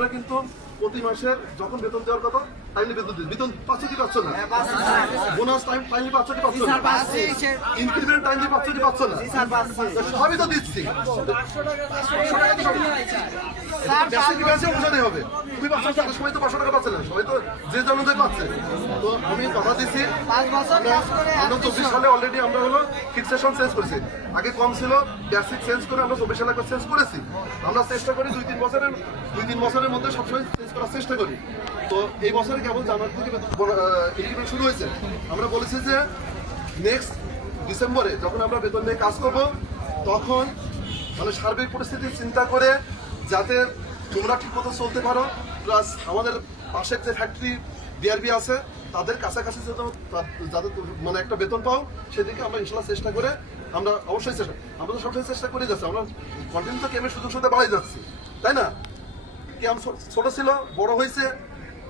আমরা কিন্তু প্রতি মাসের যখন বেতন দেওয়ার কথা টাইমলি বেতন দিই বেতন পাচ্ছ কি পাচ্ছ না? বোনাস টাইম টাইমলি পাচ্ছ কি পাচ্ছ না? ইনক্রিমেন্ট টাইমলি পাচ্ছ কি পাচ্ছ না? সবই তো দিচ্ছি। বোঝাতে হবে। তুমি সবাই তো পাঁচশো টাকা পাচ্ছে না। সবাই তো যে যেমন পাচ্ছে। তো আমি কথা দিচ্ছি। আমরা আমরা চব্বিশ সালে অলরেডি আমরা হলো ফিক্সেশন চেঞ্জ করেছি। আগে কম ছিল বেসিক চেঞ্জ করে আমরা চব্বিশ সালে চেঞ্জ করেছি। আমরা চেষ্টা করি দুই তিন বছরের দুই তিন বছরের মধ্যে সবসময় চেঞ্জ করার চেষ্টা করি। তো এই বছরে কেবল জানুয়ারি থেকে ইনক্রিমেন্ট শুরু হয়েছে। আমরা বলেছি যে নেক্সট ডিসেম্বরে যখন আমরা বেতন নিয়ে কাজ করব, তখন মানে সার্বিক পরিস্থিতি চিন্তা করে যাতে তোমরা ঠিকমতো চলতে পারো প্লাস আমাদের পাশের যে ফ্যাক্টরি ডিআরবি আছে, তাদের কাছাকাছি যাতে যাতে মানে একটা বেতন পাও, সেদিকে আমরা ইনশাল্লাহ চেষ্টা করে আমরা অবশ্যই চেষ্টা আমরা তো সবসময় চেষ্টা করে যাচ্ছি। আমরা কন্টিনিউ তো কেমের সুযোগ সুবিধা বাড়াই যাচ্ছি। তাই না? কি আমি ছোট ছিল, বড় হয়েছে।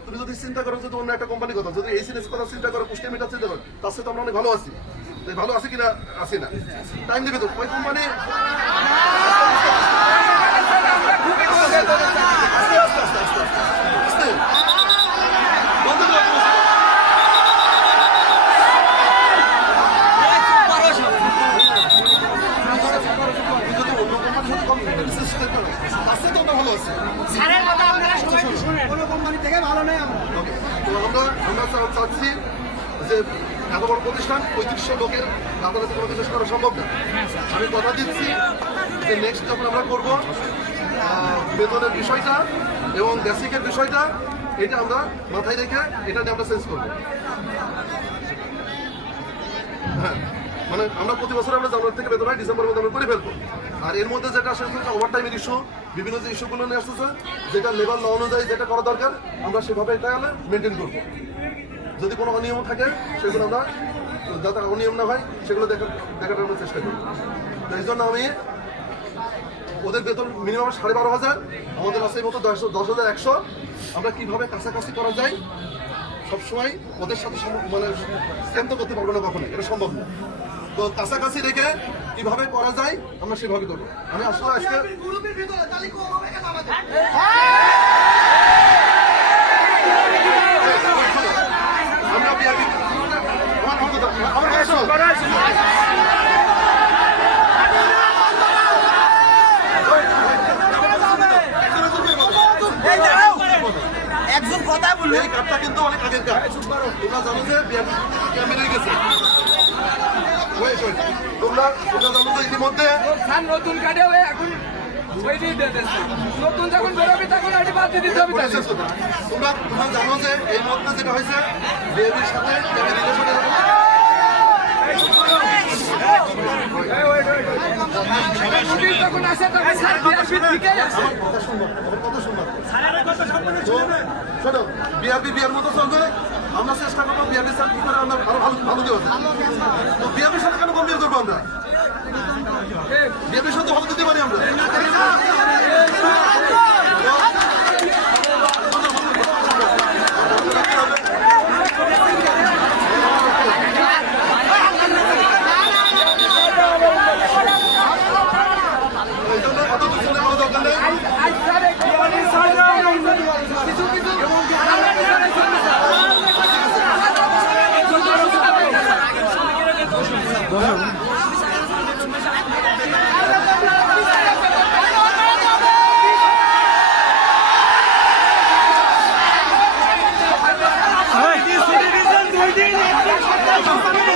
তুমি যদি চিন্তা করো যদি অন্য একটা কোম্পানির কথা যদি এই সিরিজ কথা চিন্তা করো পুষ্টি মিটার চিন্তা করো, তার সাথে আমরা অনেক ভালো আছি। ভালো আছি কিনা, আছি না। টাইম দিবে তো, ওই কোম্পানি বন্ধ করো যদি অন্য কোম্পানির সাথে কম্পিটিটিভ সিস্টেম করো তার সাথে আমরা ভালো আছি স্যারের কথা আপনারা সবাই শুনেন। কোনো কোম্পানি থেকে ভালো নেই আমরা। তো আমরা আমরা চাচ্ছি যে এত বড় প্রতিষ্ঠান পঁয়ত্রিশশো লোকের রাতারাতি কোনো কিছু করা সম্ভব না। আমি কথা দিচ্ছি যে নেক্সট যখন আমরা করব বেতনের বিষয়টা এবং বেসিকের বিষয়টা এটা আমরা মাথায় রেখে এটা নিয়ে আমরা চেঞ্জ করব। হ্যাঁ। মানে আমরা প্রতি বছর আমরা জানুয়ারি থেকে বেতন হয় ডিসেম্বরের মধ্যে আমরা করে ফেলব। আর এর মধ্যে যেটা আসলে ওভার টাইমের ইস্যু বিভিন্ন যে ইস্যুগুলো নিয়ে আসতেছে, যেটা লেবার ল অনুযায়ী যেটা করা দরকার, আমরা সেভাবে এটা মেনটেন করব। যদি কোনো অনিয়ম থাকে, সেগুলো আমরা, যাতে অনিয়ম না হয়, সেগুলো দেখার দেখার আমরা চেষ্টা করি। তো এই জন্য আমি ওদের বেতন মিনিমাম সাড়ে বারো হাজার, আমাদের আছে মতো দশ দশ হাজার একশো। আমরা কীভাবে কাছাকাছি করা যায়, সবসময় ওদের সাথে মানে সেম তো করতে পারব না কখনো এটা সম্ভব না। তো কাছাকাছি রেখে কীভাবে করা যায় আমরা সেভাবে করব। আমি আসলে আজকে। একজন কথা বলবে। এই কার্ডটা কিন্তু অনেক আগের কার্ড তোমরা জানো যে বিআরপি ক্যামেরে গেছে। তোমরা তোমরা জানো ইতিমধ্যে নতুন কাটে এখন নতুন যখন বেরোবে তখন বাদ দিয়ে দিতে হবে। তোমরা তোমরা জানো যে এই মধ্যে যেটা হয়েছে সাথে যখন আসে তখন স্যার আমার কথা শুনব কথা শুনব। তো, শোনো বিআরপি বিয়ার মতো চলবে। আমরা চেষ্টা করব বিআরপি স্যার কি করে আমরা ভালো ভালো ভালো দেওয়া তো বিআরপির স্যার কেন কম্পেয়ার করব আমরা? বিআরবি স্যার তো ভালো দিতে পারি আমরা। Come on, come on.